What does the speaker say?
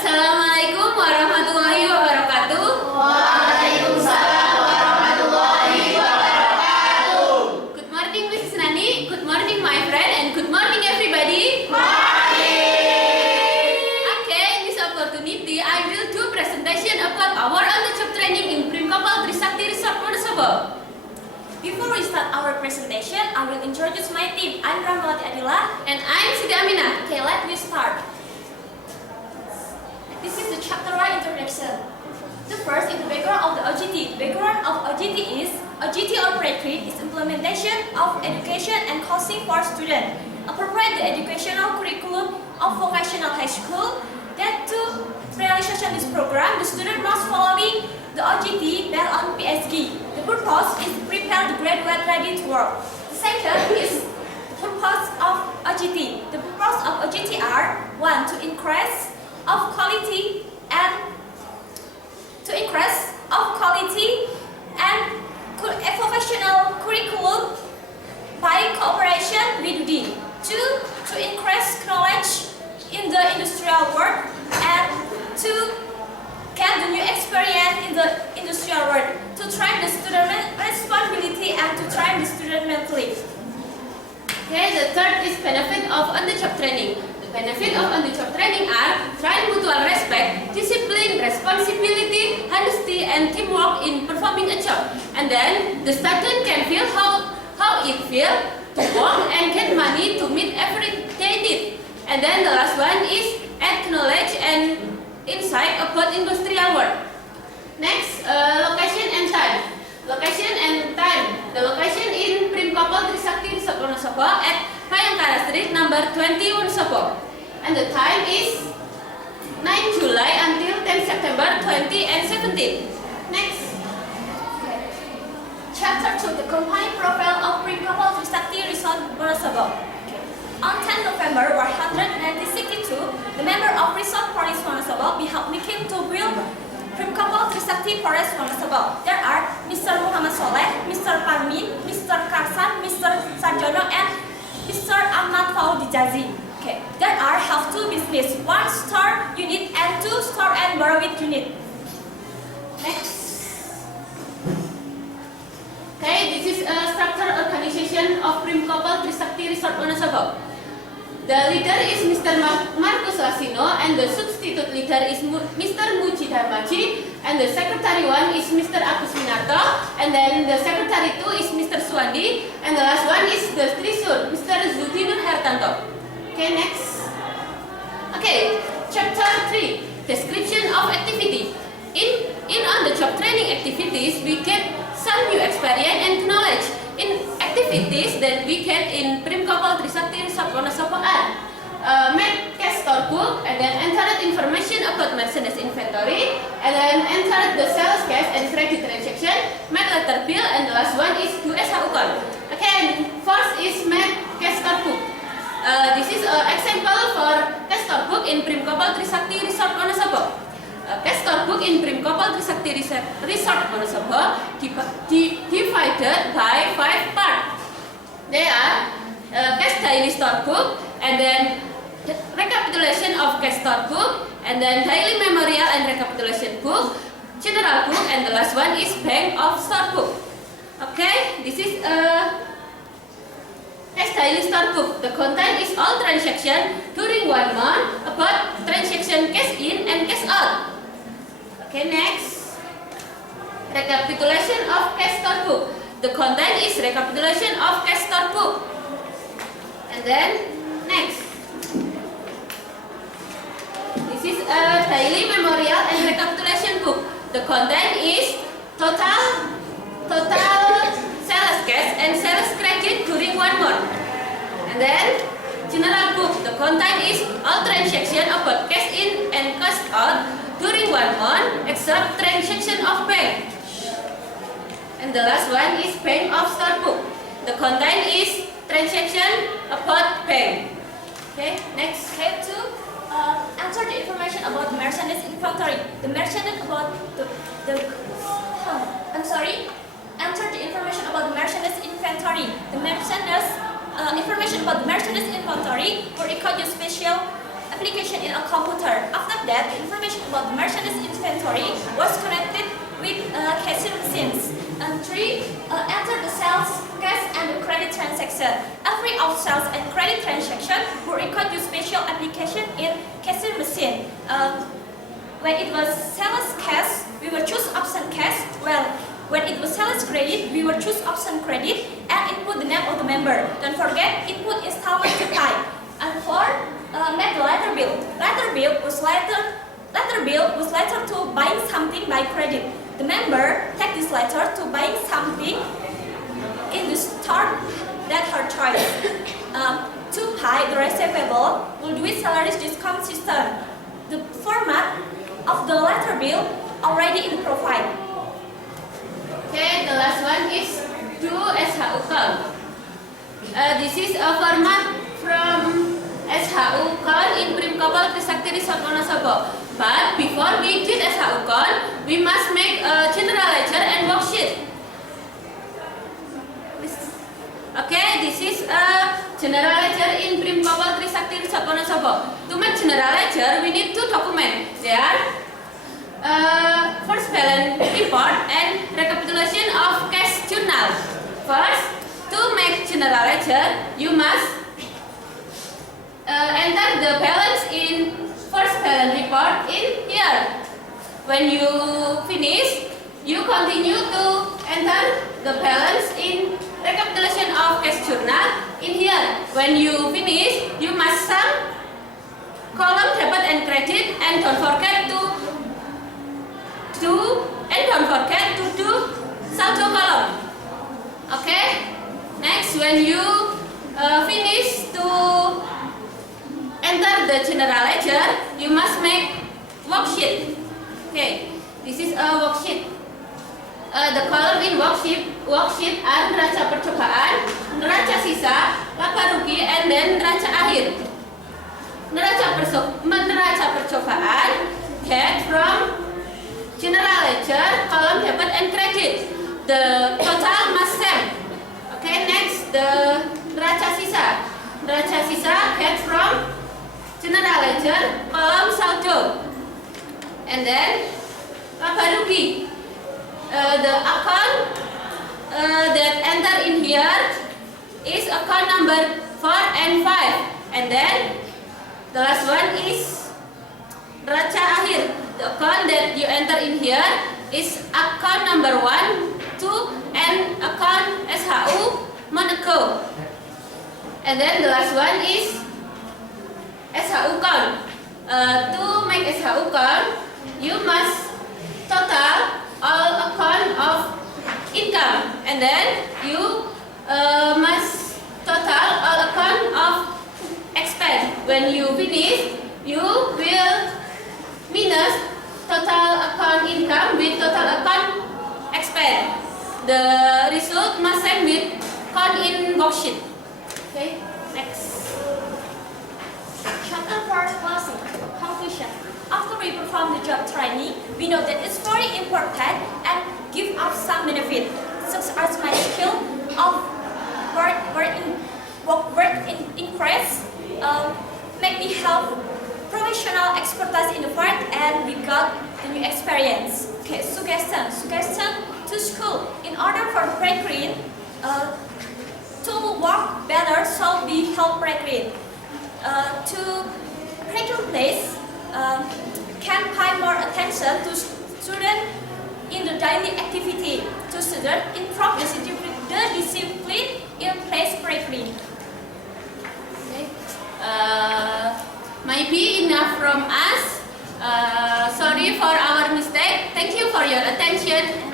Assalamualaikum warahmatullahi wabarakatuh. Waalaikumsalam warahmatullahi wabarakatuh. Good morning, Mrs. Nani. Good morning, my friend, and good morning, everybody. Okay, in this opportunity, I will do presentation about our on-the-job training in Primkapal Trisakti Resort Wonosobo. Before we start our presentation, I will introduce my team. I'm Rahmawati Adila. And I'm Siti Aminah. Okay, let me start. This is the chapter 1 introduction. The first is the background of the OJT. Background of OJT is OJT or pre-trip is implementation of education and coaching for students. Appropriate the educational curriculum of vocational high school. That to realization this program, the student must following the OJT based on PSG. The purpose is to prepare the graduate ready to work. The second is purpose of OJT. The purpose of OJT are 1. To increase of quality and vocational curriculum by cooperation with the 2. To increase knowledge in the industrial world and to get the new experience in the industrial world, to train the student responsibility and to train the student mentally. Okay, the third is benefit of on-the-job training. The benefit of on-the-job training are train mutual respect, discipline, responsibility, honesty, and teamwork in performing a job. And then the student can feel how it feels to work and get money to meet every they need. And then the last one is add knowledge and insight about industrial work. Next, location and time. Location and time. The location in Primkapal Trisakti Resort Wonosobo at Bayangkara Street, number 20 Wonosobo. And the time is 9 July until 10 September 2017. Next. Chapter 2, the company profile of Primkapal Trisakti Resort Wonosobo. On 10 November 1962, the member of Resort Forest Wonosobo became to build Primkapal Trisakti Forest Wonosobo. There are Mr. Muhammad Soleh, Mr. Parmin, Mr. Karsan, Mr. Sarjono, and Mr. Ahmad Faudijazi. Okay. There are have 2 business, 1 store unit and 2 store and borrowed unit. Next. Okay, this is a structural organization of Primkapal Trisakti Resort Wonosobo. The leader is Mr. Marcus Lasino, and the substitute leader is Mr. Muji Dharmaji, and the secretary 1 is Mr. Agus Minarto, and then the secretary 2 is Mr. Suwandi, and the last one is the Trisur, Mr. Zudinur Hartanto. Okay, next. Okay, chapter 3, description of activity. In on-the-job training activities, we get some new experience and knowledge. In activities that we get in Primkapal Trisakti Resort Wonosobo are make cash store book, and then entered information about merchandise inventory, and then entered the sales cash and credit transaction, make letter bill, and the last one is do SHUKON. Okay, first is make cash store book. This is an example for cash store book in Primkapal Trisakti Resort Wonosobo. Cash store book in Primkapal Trisakti Resort Wonosobo divided by 5 parts. They are cash daily store book, and then recapitulation of cash store book, and then daily memorial and recapitulation book, general book, and the last one is bank of store book. Okay, this is a cash daily store book. The content is all transaction during 1 month about transaction cash in and cash out. Okay, next. Recapitulation of cash store book. The content is recapitulation of cash store book. And then next. This is a daily memorial and recapitulation book. The content is total sales cash and sales credit during 1 month. And then general book. The content is all transaction about cash in and cash out during 1 month except transaction of bank. And the last one is bank of store book. The content is transaction about bank. Okay, next. Step 2, enter the information about the merchandise inventory. The merchandise about enter the information about the merchandise inventory. The merchandise information about the merchandise inventory will record your special application in a computer. After that, information about the merchandise inventory was connected with cashier machines. And 3. Enter the sales, cash, and the credit transaction. Every of sales and credit transaction will record your special application in cashier machine. When it was sales cash, we will choose option cash. Well, when it was sales credit, we will choose option credit and input the name of the member. Don't forget, input installment to type. And 4. Make the letter bill. Letter bill was letter to buying something by credit. The member take this letter to buying something in the store that her choice. To pay the receivable, we'll do it salaries discount system. The format of the letter bill already in the profile. Okay, the last one is do SHU call. This is a format from SHU call in Primkopal Trisakti Resort Wonosobo. But before we did SHU call, we must make a general ledger and worksheet. Okay, this is a general ledger in Primkopal Trisakti Resort Wonosobo. To make general ledger, we need 2 documents. They are first balance report and recapitulation of cash journal. First, to make general ledger, you must enter the balance in first balance report in here. When you finish, you continue to enter the balance in recapitulation of cash journal in here. When you finish, you must sum column debit and credit, and don't forget to do saldo column. Okay. Next, when you finish to enter the general ledger, you must make worksheet. Okay, this is a worksheet. The column in worksheet are neraca percobaan, neraca sisa, laba rugi, and then neraca akhir. Neraca percobaan get from general ledger, column debit and credit. The total must same. Okay, next the neraca sisa. Neraca sisa get from general ledger, column saldo, and then laba rugi. The account that enter in here is account number 4 and 5, and then the last one is neraca akhir. The account that you enter in here is account number 1, 2, and account SHU Monaco. And then the last one is SHU count. To make SHU count, you must total all account of income, and then you must total all account of expense. When you finish, you will minus total account income with total account expense. The result must same with count in worksheet. Okay, next. Chapter 4 closing. Conclusion. After we perform the job training, we know that it's very important and give us some benefit, such as my skill of work increase, make me have professional expertise in the work, and we got the new experience. Okay, suggestion to school. In order for pre-green to work better, so we help pre-green to regular place. Can pay more attention to students in the daily activity. To students, improve the discipline in place correctly. Okay. Maybe enough from us. Sorry for our mistake. Thank you for your attention.